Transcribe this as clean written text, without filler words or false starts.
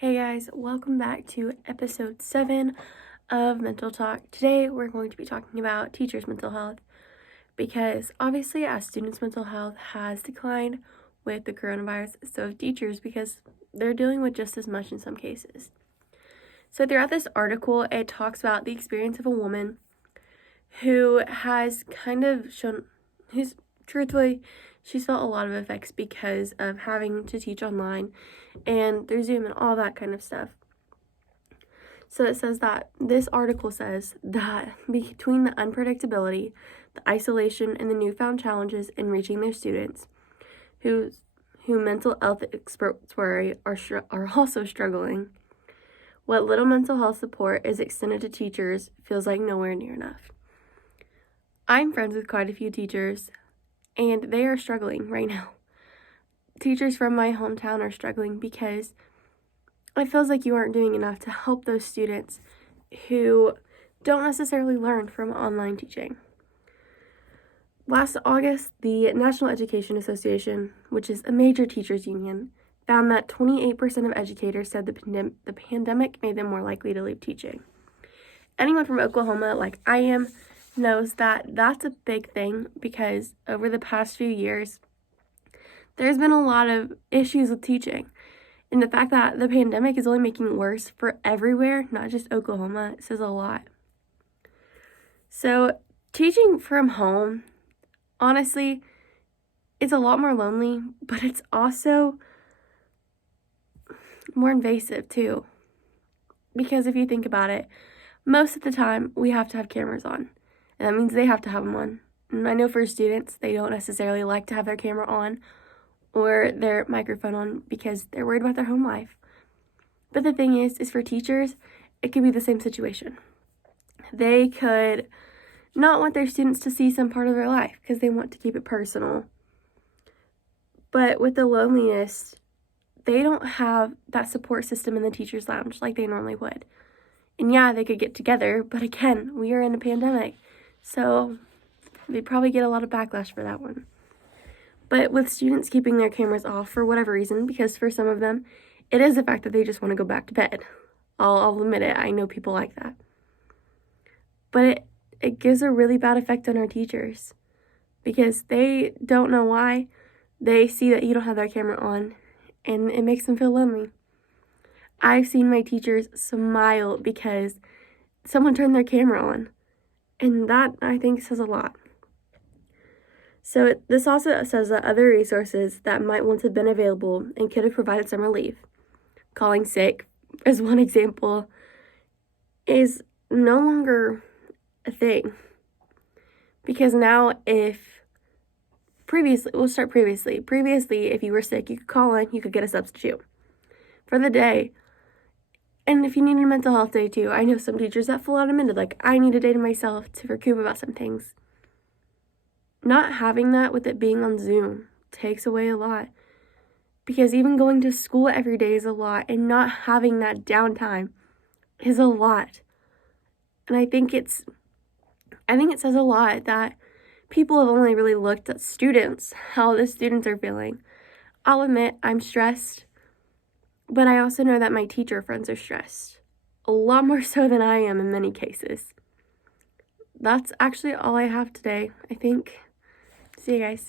Hey guys, welcome back to episode 7 of Mental Talk. Today we're going to be talking about teachers' mental health because obviously as students' mental health has declined with the coronavirus, so have teachers because they're dealing with just as much in some cases. So throughout this article, it talks about the experience of a woman who has kind of shown, she's felt a lot of effects because of having to teach online and through Zoom and all that kind of stuff. So it says that this article says that between the unpredictability, the isolation, and the newfound challenges in reaching their students, who mental health experts worry are also struggling, what little mental health support is extended to teachers feels like nowhere near enough. I'm friends with quite a few teachers, and they are struggling right now. Teachers from my hometown are struggling because it feels like you aren't doing enough to help those students who don't necessarily learn from online teaching. Last August, the National Education Association, which is a major teachers union, found that 28% of educators said the pandemic made them more likely to leave teaching. Anyone from Oklahoma, like I am, knows that that's a big thing because over the past few years, there's been a lot of issues with teaching. And the fact that the pandemic is only making it worse for everywhere, not just Oklahoma, says a lot. So teaching from home, honestly, it's a lot more lonely, but it's also more invasive too. Because if you think about it, most of the time we have to have cameras on. And that means they have to have them on. And I know for students, they don't necessarily like to have their camera on or their microphone on because they're worried about their home life. But the thing is for teachers, it could be the same situation. They could not want their students to see some part of their life because they want to keep it personal. But with the loneliness, they don't have that support system in the teacher's lounge like they normally would. And yeah, they could get together, but again, we are in a pandemic, so they probably get a lot of backlash for that one. But with students keeping their cameras off for whatever reason, because for some of them, it is the fact that they just want to go back to bed. I'll admit it, I know people like that. But it gives a really bad effect on our teachers because they don't know why. They see that you don't have their camera on and it makes them feel lonely. I've seen my teachers smile because someone turned their camera on, and that, I think, says a lot. So this also says that other resources that might once have been available and could have provided some relief, calling sick as one example, is no longer a thing. Because now previously, if you were sick, you could call in, you could get a substitute for the day. And if you needed a mental health day too, I know some teachers that full out admitted, like, I need a day to myself to recoup about some things. Not having that with it being on Zoom takes away a lot. Because even going to school every day is a lot, and not having that downtime is a lot. And I think it says a lot that people have only really looked at students, how the students are feeling. I'll admit I'm stressed, but I also know that my teacher friends are stressed. A lot more so than I am in many cases. That's actually all I have today, I think. See you guys.